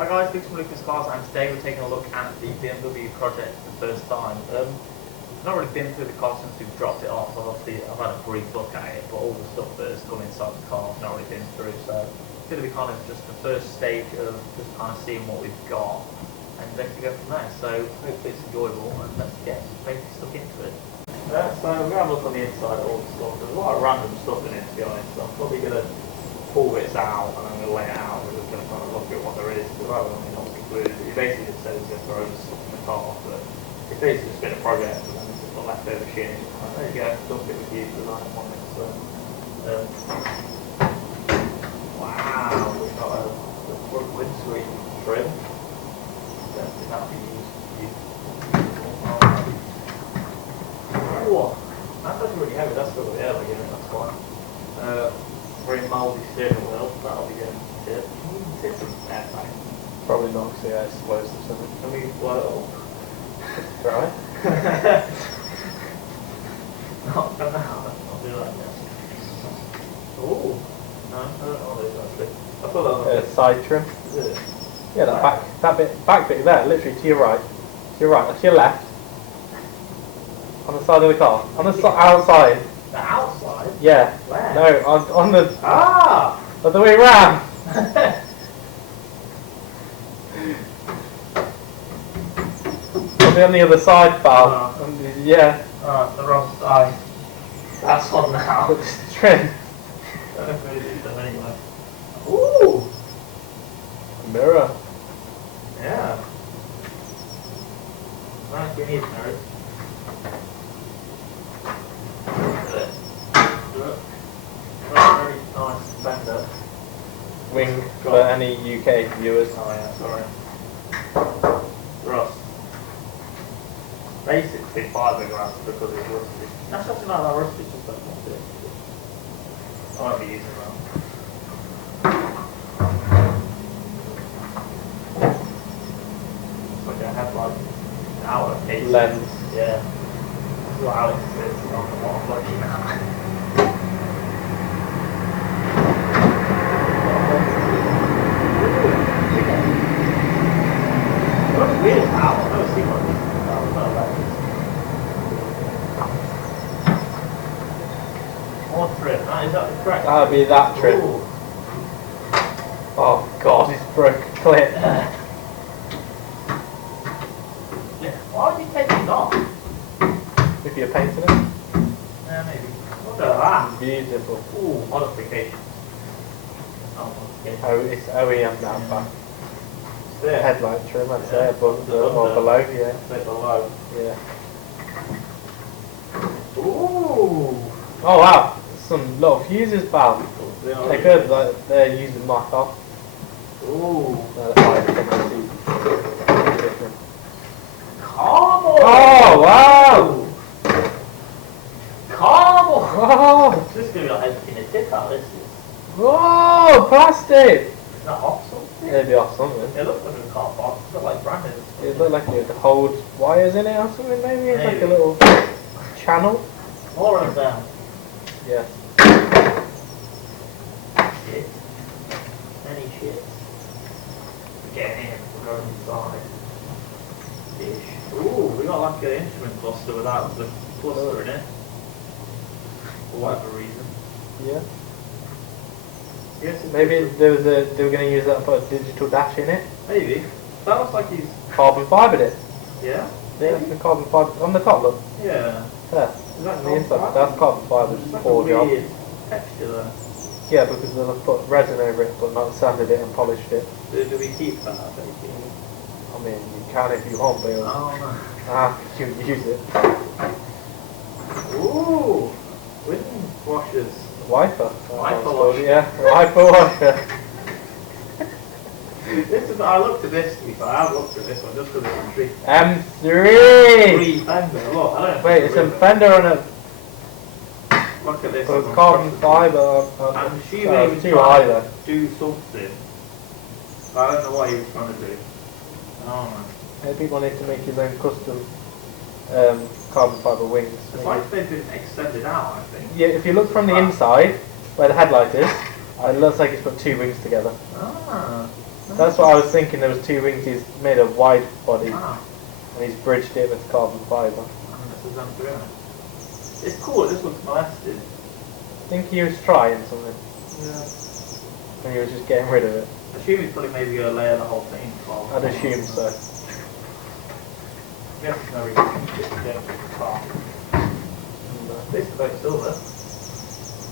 Hi guys, Luke from Lucas Cars, and today we're taking a look at the BMW project for the first time. I've not really been through the car since we've dropped it off. Obviously, I've had a brief look at it, but all the stuff that has come inside the car I've not really been through. So it's going to be kind of just the first stage of just kind of seeing what we've got, and then to go from there. So hopefully it's enjoyable, and let's get basically stuck into it. So we're going to have a look on the inside of all the stuff. There's a lot of random stuff in it, to be honest. So I'm probably going to pull bits out and I'm going to lay it out. We're just going to kind of look at what there is. Because I don't know what's included. He basically just says he's going to throw the stuff in the car, but it's basically just been a project and then it's just got leftover shit. Like, there you go, dump it with you because I don't want it. So, wow, we've got a front windscreen trim. Don't think that'll be used. Whoa, that's actually really heavy. That's still got the air again, that's fine. Very mouldy steering wheel, that'll be good. Tip. Tip some airbag. Probably not, because yeah, it's explosive or something. Can we blow it up? Try. Not for now, I'll do that now. Ooh. No, I don't know what it is actually. I thought that was Side trim. Is it? Yeah, that back bit there, literally to your right. To your right, that's your left. On the side of the car. On the outside. The outside? Yeah. Where? No, on the other way round. Probably on the other side, pal. Yeah. Oh, the wrong side. That's on now. It's trim. I don't know if we do them anyway. Ooh! A mirror. Yeah. Right, we need mirrors. Very nice fender. Wing for any UK viewers. Oh yeah, sorry. Rust. Basically fiberglass because it's rusty. That's actually not that rusty, just that one bit. I won't be using that. It's like I have like an hour case. Lens. Yeah. That's what Alex says on what I'm looking at. Weird how I've never seen one of these. What trim? Is that the correct? That'd be that trim. Ooh. Oh god, it's broke a clip. Yeah. Why would you take it off? If you're painting it. Yeah, maybe. Look at that. Beautiful. Ooh, modification. Oh, modification. Oh, it's OEM now, back. There. Headlight trim, that's there, but Under. or below, yeah. Bit below. Yeah. Ooh. Oh wow, some little fuses, pal. They're good, like they're using mark off. Ooh. Cardboard. Oh wow! Cardboard. Whoa! This is gonna be like everything a tip out. This is. Whoa! Plastic! Is that off something? It'd be off something. It looks like a car box. It's got like branded. It looked like it holds wires in it or something, maybe? It's like a little channel. More of them. Yeah. Shit. Any shit. Get in. We're going inside. Ish. Ooh, we got like an instrument cluster without the cluster in it. For whatever reason. Yeah. Yes, Maybe they were going to use that and put a digital dash in it. Maybe. That looks like he's. Carbon fibered it. Yeah? That's the carbon fiber on the top, look. Yeah. There. Is that On the inside. carbon fibre? That's carbon fiber, It's just like poor a job. weird texture there. Yeah, because they've put resin over it, but not sanded it and polished it. Do we keep that? I mean, you can if you want, but you can use it. Ooh! Wind washers. Wiper. Wiper washer. Yeah, wiper washer. This is, I looked at this to be fair. I have looked at this one just because it's a tree. M3! Three fender. Look, I don't know. Wait, it's a fender on a Look at this. carbon fibre. I'm assuming he was too high trying then. to do something. But I don't know what he was trying to do. I don't know. Maybe he wanted to make his own custom carbon fibre wings. It's like they've been extended out, I think. Yeah, if you look from the inside, where the headlight is, it looks like he's put two wings together. Ah. That's what I was thinking. There was 2 wings. He's made a wide body, Ah, and he's bridged it with carbon fibre. and this is M3. It's cool. This looks molested. I think he was trying something, Yeah. and he was just getting rid of it. I assume he's probably maybe going to layer the whole thing. I'd assume so. I guess there's no reason to get the car. This is like silver.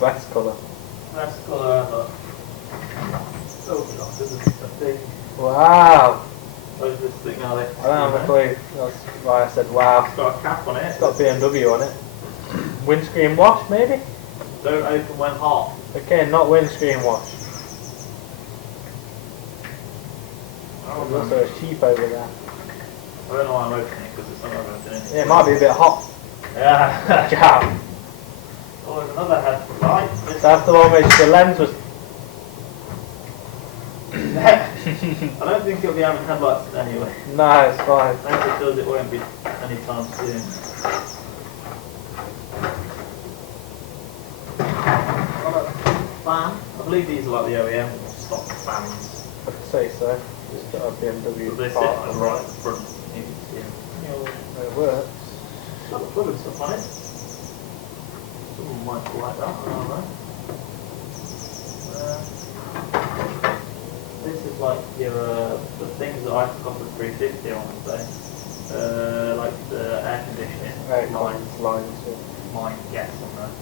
Best colour. That's colour ever. Oh, this is a thing. Wow. What is this thing, Alex? I don't have a clue. That's why I said wow. It's got a cap on it. It's got BMW on it. Windscreen wash, maybe? Don't open when hot. Okay, not windscreen wash. Oh, There's also a sheep over there. I don't know why I'm opening it because it's not open in it. Yeah, it might be a bit hot. Yeah. Jam. Oh, there's another head light. That's the one which the lens was. I don't think it'll be having headlights anyway. No, it's fine. And if it does, it won't be anytime soon. Fan. I believe these are like the OEM stock fans. I'd say so. Just got a BMW But they sit part. like right at the front. You can see them. It works. Got the plug and stuff on it. Someone might like that, I don't know. This is like your the things that I took off the 350 on today. Like the air conditioning Lines. might get some there.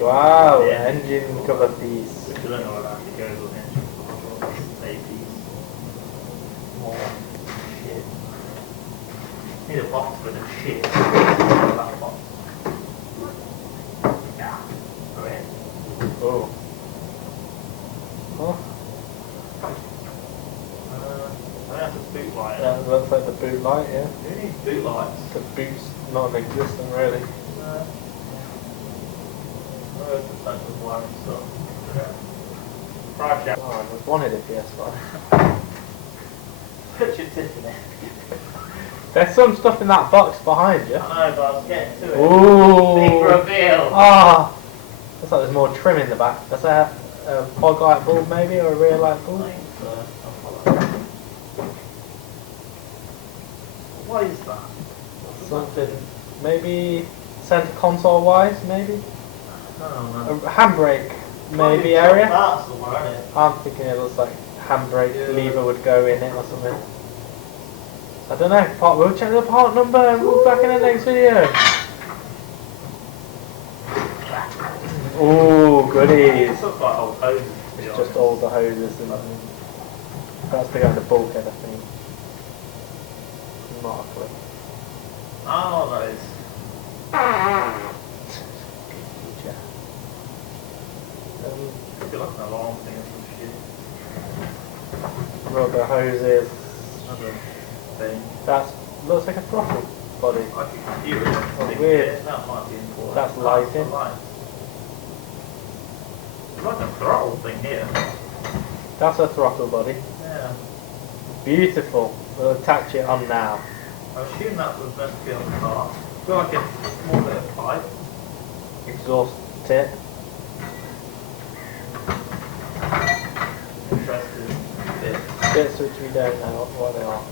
Wow, engine cover piece. Which I don't know what actually goes on engine cover, but it's a piece. More shit. Need a box for the shit. That box. Yeah. Go ahead. Oh. Oh, I think that's a boot light. that looks like the boot light, yeah. Who needs boot lights? The boot's not in existence, really. Oh, it's the sense of wiring stuff. Price out. Oh, I just wanted a PS5. Put your tip in it. There's some stuff in that box behind you. I know, but I was getting to it. Ooh. Big reveal. Ah. Looks like there's more trim in the back. That's a fog light bulb maybe, or a rear light bulb? What is that? Something, maybe centre console wise, maybe? I don't A know. handbrake maybe area? That somewhere, isn't it? I'm thinking it looks like handbrake Yeah. lever would go in it or something. I don't know, we'll check the part number and we'll be back in the next video. Ooh, goodies. It looks like old hoses. It's just all the hoses and that's to go in the bulkhead, I think. Not a clue. Oh, those. Teacher. Could be like an alarm thing or some shit. Rubber hoses. Another thing. That looks like a throttle body. Like a computer. Thing weird. here. That might be important. That's lighting. It's like a throttle thing here. That's a throttle body. Yeah. Beautiful. We'll attach it on now. I assume that was meant to be on the car. I feel like a small bit of pipe. Exhaust tip. Interesting bit. Bits which we don't know what they are.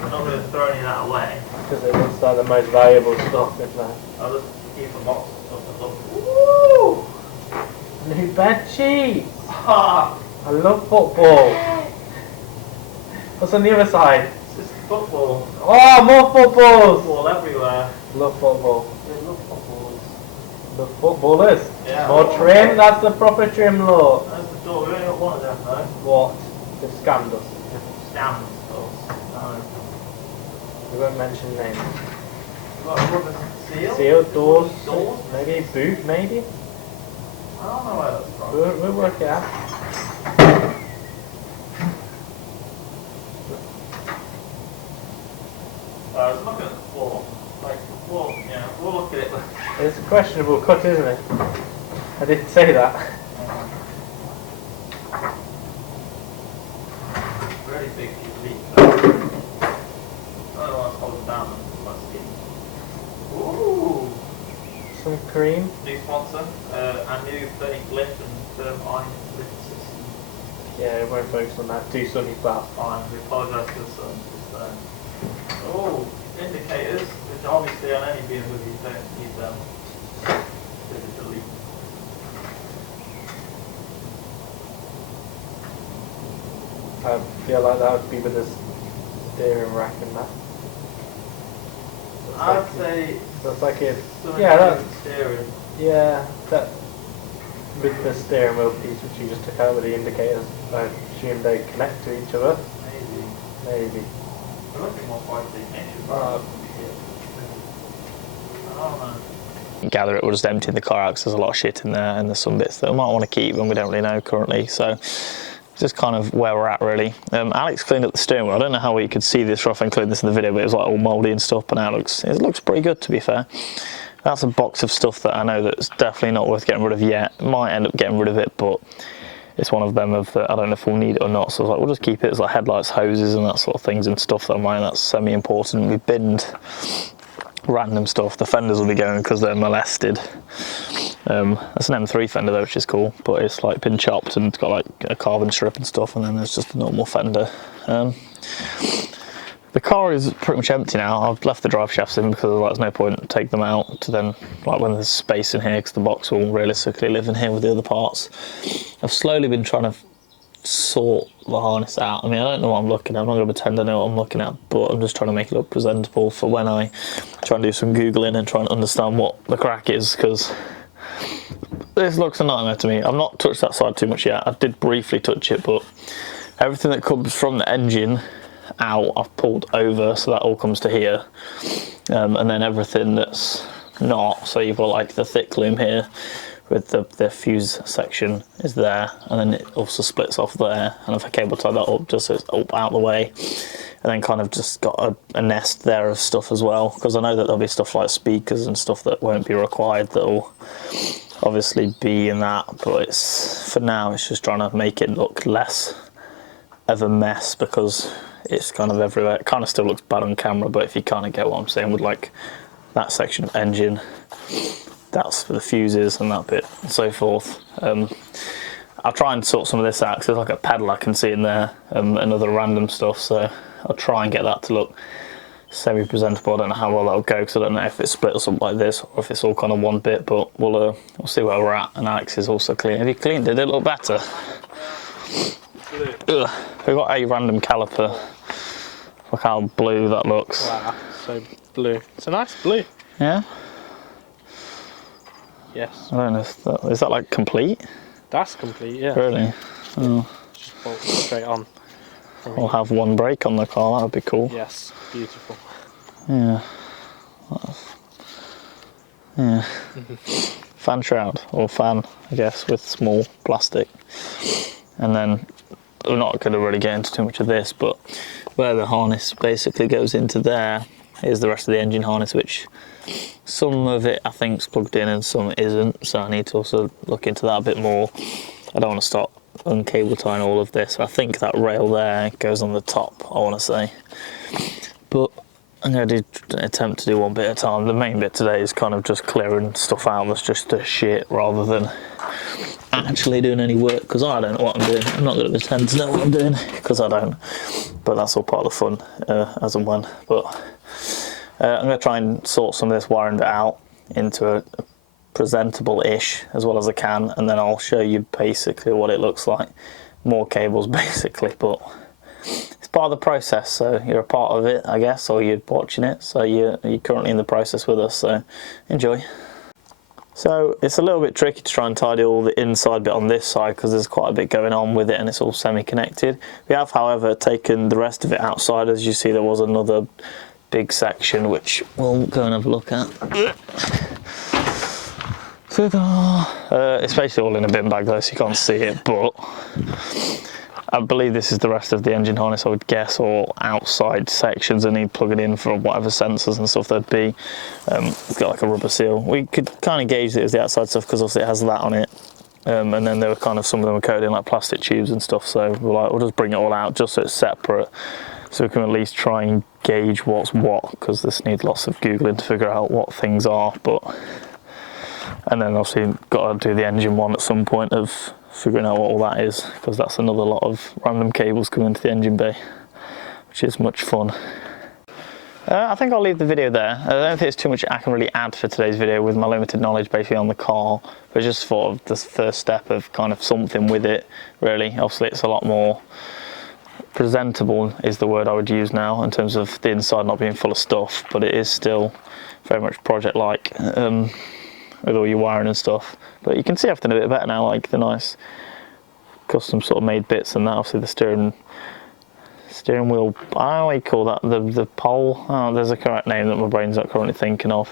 We're not going to throw any of that away. Because it looks like the most valuable stuff in there. I'll just keep a box of stuff and look. Woo! New bed sheets! Ha! I love football. What's on the other side? It's just football. Oh, more footballs! Football everywhere. Love football. They love footballs. Love footballers. Yeah. More trim, that's the proper trim look. That's the door. We only got one of them though. What? They've scammed us. Scams. No. We won't mention names. We've got a rubber seal. Seal, doors, Doors. maybe, boot, maybe? I don't know where that's from. We'll work it out. I was looking at the floor. Like, well, yeah, we'll look at it. It's a questionable cut, isn't it? I didn't say that. Very big leak. I don't know what's holding down my skin. Ooh! So from Kareem. New sponsor, and new thermic lift and iron lift system. Yeah, we won't focus on that. Too sunny flat. Fine, we apologise for the sun. Oh, indicators, which obviously on any BMW you don't need them. Delete. I feel like that would be with the steering rack and that. I'd say That's like it. something Yeah, to do that. with steering. Yeah, that. With the steering wheel piece which you just took out with the indicators, I assume they connect to each other. Maybe. Maybe. They're looking more like the engine. Uh, I don't know. Gather it, we're just emptying the car out because there's a lot of shit in there and there's some bits that we might want to keep and we don't really know currently, so just kind of where we're at really. Alex cleaned up the steering wheel. I don't know how you could see this rough including this in the video, but it was like all mouldy and stuff, but now it looks pretty good, to be fair. That's a box of stuff that I know that's definitely not worth getting rid of yet. Might end up getting rid of it, but it's one of them of I don't know if we'll need it or not, so I was like, we'll just keep it as like headlights, hoses and that sort of things and stuff that I mind that's semi-important. We binned random stuff. The fenders will be going because they're molested. That's an M3 fender though, which is cool, but it's like been chopped and it's got like a carbon strip and stuff, and then there's just a normal fender. The car is pretty much empty now. I've left the drive shafts in because there's no point to take them out to then, like when there's space in here, because the box will realistically live in here with the other parts. I've slowly been trying to sort the harness out. I mean, I don't know what I'm looking at. I'm not going to pretend I know what I'm looking at, but I'm just trying to make it look presentable for when I try and do some Googling and try and understand what the crack is, because this looks a nightmare to me. I've not touched that side too much yet. I did briefly touch it, but everything that comes from the engine out I've pulled over, so that all comes to here, and then everything that's not, so you've got like the thick loom here with the fuse section is there, and then it also splits off there, and if I cable tie that up just so it's up out the way, and then kind of just got a nest there of stuff as well, because I know that there'll be stuff like speakers and stuff that won't be required that'll obviously be in that, but it's for now it's just trying to make it look less of a mess because it's kind of everywhere. It kind of still looks bad on camera, but if you kind of get what I'm saying with like that section of engine, that's for the fuses and that bit and so forth. I'll try and sort some of this out because there's like a pedal I can see in there, and other random stuff, so I'll try and get that to look semi-presentable. I don't know how well that'll go because I don't know if it splits up like this or if it's all kind of one bit, but we'll see where we're at. And Alex is also clean. Have you cleaned it? Did it look better? Ugh. We've got a random caliper. Look how blue that looks. Wow, so blue. It's a nice blue. Yeah? Yes. I don't know if that, is that like complete? That's complete, yeah. Really? Oh. Just bolt straight on. We'll have one brake on the car, that would be cool. Yes, beautiful. Yeah. Yeah. Fan shroud, or fan, I guess, with small plastic. And then, we're not going to really get into too much of this, but where the harness basically goes into there is the rest of the engine harness, which some of it I think is plugged in and some isn't, so I need to also look into that a bit more. I don't want to start uncable tying all of this. I think that rail there goes on the top, I want to say, but I'm going to attempt to do one bit at a time. The main bit today is kind of just clearing stuff out that's just a shit, rather than actually doing any work, because I don't know what I'm doing. I'm not going to pretend to know what I'm doing, because I don't, but that's all part of the fun, as and when. But I'm going to try and sort some of this wiring bit out into a presentable-ish as well as I can, and then I'll show you basically what it looks like. More cables basically, but it's part of the process, so you're a part of it, I guess, or you're watching it, so you're currently in the process with us, so enjoy. So it's a little bit tricky to try and tidy all the inside bit on this side because there's quite a bit going on with it and it's all semi-connected. We have, however, taken the rest of it outside. As you see, there was another big section which we'll go and have a look at. It's basically all in a bin bag though, so you can't see it, but I believe this is the rest of the engine harness, I would guess, or outside sections that need plugging in for whatever sensors and stuff there'd be. It's got like a rubber seal. We could kind of gauge it as the outside stuff because obviously it has that on it. And then there were kind of, some of them were coated in like plastic tubes and stuff, so we're like, we'll just bring it all out just so it's separate, so we can at least try and gauge what's what, because this needs lots of Googling to figure out what things are. But And then obviously got to do the engine one at some point of figuring out what all that is, because that's another lot of random cables coming into the engine bay, which is much fun. I think I'll leave the video there. I don't think there's too much I can really add for today's video with my limited knowledge basically on the car, but just thought of the first step of kind of something with it, really. Obviously it's a lot more presentable is the word I would use now, in terms of the inside not being full of stuff, but it is still very much project-like with all your wiring and stuff. But you can see everything a bit better now, like the nice custom sort of made bits and that. Obviously the steering wheel, I don't know what you call that, the pole. Oh, there's a correct name that my brain's not currently thinking of.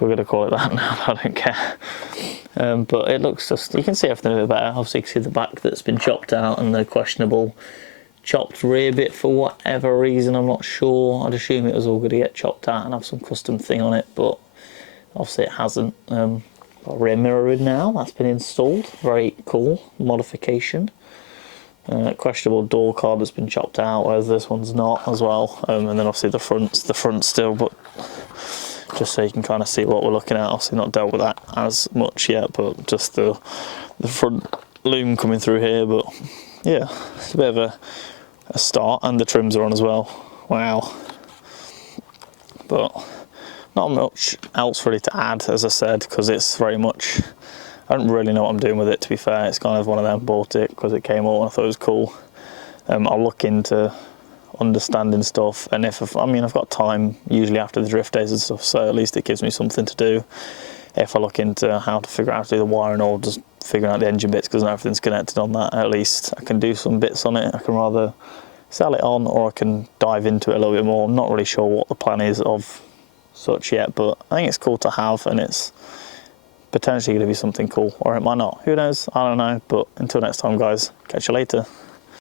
We're going to call it that now, I don't care. But it looks just, you can see everything a bit better. Obviously you can see the back that's been chopped out and the questionable chopped rear bit for whatever reason, I'm not sure. I'd assume it was all going to get chopped out and have some custom thing on it, but obviously it hasn't. Got rear mirror in now, that's been installed, very cool modification. Questionable door card that's been chopped out, whereas this one's not as well. And then obviously the front still, but just so you can kind of see what we're looking at. Obviously not dealt with that as much yet, but just the front loom coming through here. But yeah, it's a bit of a start, and the trims are on as well. Wow. But not much else really to add, as I said, because it's very much, I don't really know what I'm doing with it, to be fair. It's kind of one of them, bought it because it came up and I thought it was cool. I'll look into understanding stuff, and I've got time usually after the drift days and stuff, so at least it gives me something to do. If I look into how to figure out how to do the wiring or just figuring out the engine bits, because not everything's connected on that, at least I can do some bits on it. I can rather sell it on, or I can dive into it a little bit more. I'm not really sure what the plan is of such yet, but I think it's cool to have, and it's potentially going to be something cool, or it might not. Who knows? I don't know. But until next time, guys, catch you later.